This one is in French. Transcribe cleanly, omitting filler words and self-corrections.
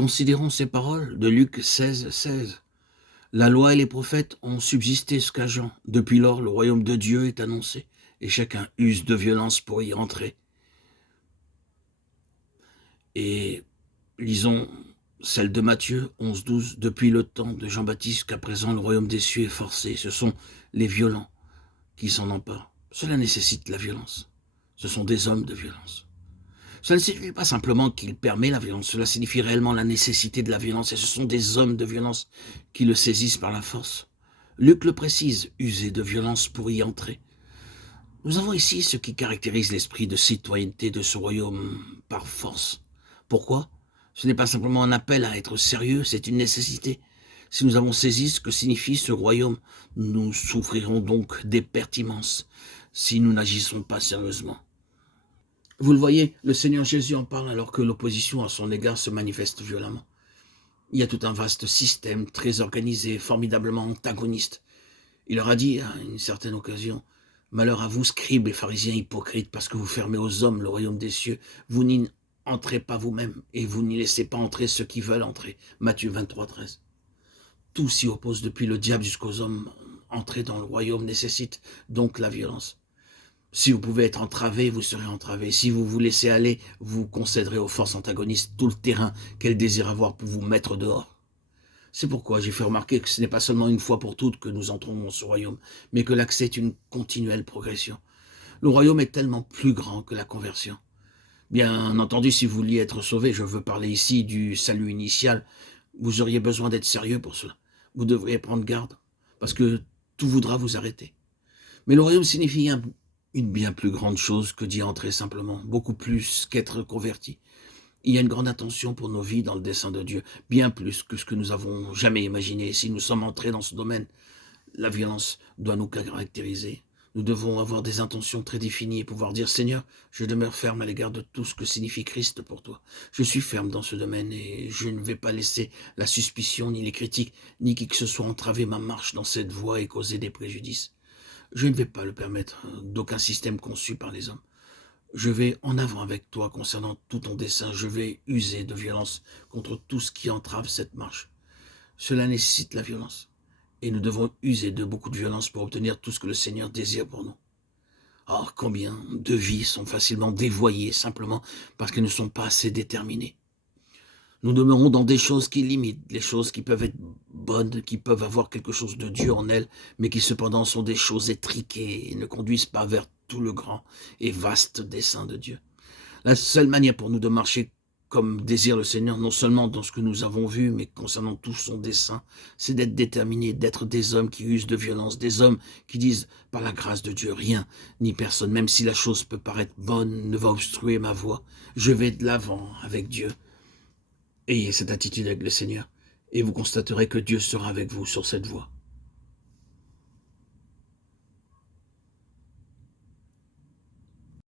Considérons ces paroles de Luc 16, 16. La loi et les prophètes ont subsisté jusqu'à Jean. Depuis lors, le royaume de Dieu est annoncé, et chacun use de violence pour y entrer. Et lisons celle de Matthieu 11, 12. Depuis le temps de Jean-Baptiste jusqu'à présent, le royaume des cieux est forcé. Ce sont les violents qui s'en emparent. Cela nécessite la violence. Ce sont des hommes de violence. Cela ne signifie pas simplement qu'il permet la violence, cela signifie réellement la nécessité de la violence, et ce sont des hommes de violence qui le saisissent par la force. Luc le précise, user de violence pour y entrer. Nous avons ici ce qui caractérise l'esprit de citoyenneté de ce royaume par force. Pourquoi ? Ce n'est pas simplement un appel à être sérieux, c'est une nécessité. Si nous avons saisi ce que signifie ce royaume, nous souffrirons donc des pertes immenses si nous n'agissons pas sérieusement. Vous le voyez, le Seigneur Jésus en parle alors que l'opposition à son égard se manifeste violemment. Il y a tout un vaste système, très organisé, formidablement antagoniste. Il leur a dit, à une certaine occasion, « Malheur à vous, scribes et pharisiens hypocrites, parce que vous fermez aux hommes le royaume des cieux. Vous n'y entrez pas vous-même, et vous n'y laissez pas entrer ceux qui veulent entrer. » Matthieu 23, 13. Tout s'y oppose depuis le diable jusqu'aux hommes. Entrer dans le royaume nécessite donc la violence. Si vous pouvez être entravé, vous serez entravé. Si vous vous laissez aller, vous concéderez aux forces antagonistes tout le terrain qu'elles désirent avoir pour vous mettre dehors. C'est pourquoi j'ai fait remarquer que ce n'est pas seulement une fois pour toutes que nous entrons dans ce royaume, mais que l'accès est une continuelle progression. Le royaume est tellement plus grand que la conversion. Bien entendu, si vous vouliez être sauvé, je veux parler ici du salut initial, vous auriez besoin d'être sérieux pour cela. Vous devriez prendre garde, parce que tout voudra vous arrêter. Mais le royaume signifie une bien plus grande chose que d'y entrer simplement, beaucoup plus qu'être converti. Il y a une grande attention pour nos vies dans le dessein de Dieu, bien plus que ce que nous avons jamais imaginé. Si nous sommes entrés dans ce domaine, la violence doit nous caractériser. Nous devons avoir des intentions très définies et pouvoir dire « Seigneur, je demeure ferme à l'égard de tout ce que signifie Christ pour toi. Je suis ferme dans ce domaine et je ne vais pas laisser la suspicion, ni les critiques, ni qui que ce soit entraver ma marche dans cette voie et causer des préjudices. Je ne vais pas le permettre d'aucun système conçu par les hommes. Je vais en avant avec toi concernant tout ton dessein. Je vais user de violence contre tout ce qui entrave cette marche. Cela nécessite la violence. Et nous devons user de beaucoup de violence pour obtenir tout ce que le Seigneur désire pour nous. Or, combien de vies sont facilement dévoyées simplement parce qu'elles ne sont pas assez déterminées. Nous demeurons dans des choses qui limitent, les choses qui peuvent être bonnes, qui peuvent avoir quelque chose de Dieu en elles, mais qui cependant sont des choses étriquées et ne conduisent pas vers tout le grand et vaste dessein de Dieu. La seule manière pour nous de marcher comme désire le Seigneur, non seulement dans ce que nous avons vu, mais concernant tout son dessein, c'est d'être déterminés, d'être des hommes qui usent de violence, des hommes qui disent, par la grâce de Dieu, rien, ni personne, même si la chose peut paraître bonne, ne va obstruer ma voie. Je vais de l'avant avec Dieu. Ayez cette attitude avec le Seigneur, et vous constaterez que Dieu sera avec vous sur cette voie.